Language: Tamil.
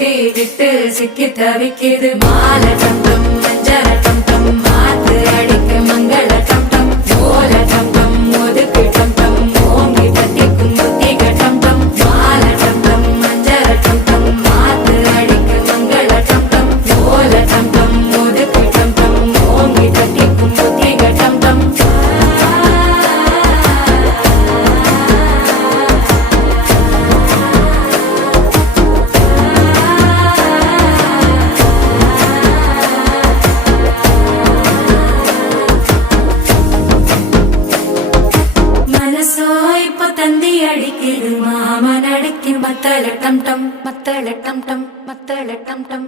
முட்டி விட்டு சிக்கி தவிக்குது மால டம் டம் மஞ்சள டம் டம் மாத்து அடிக்க மங்கள டம் டம் ஓல டம் டம் ஒதுக்கு டம் டம் ஓங்கி தட்டிக்கும் புத்திக டம் டம் மால டம் டம் மஞ்சள டம் டம் மாத்து அடிக்க மங்கள டம் டம் ஓல டம் டம் ஒதுக்கு டம் டம் ஓங்கி தட்டிக்கும் புத்திக டம் டம் தந்தி அடிக்குது மாமன் அடிக்கு மத்தள டம் டம் மத்தள டம் டம் மத்தள டம் டம்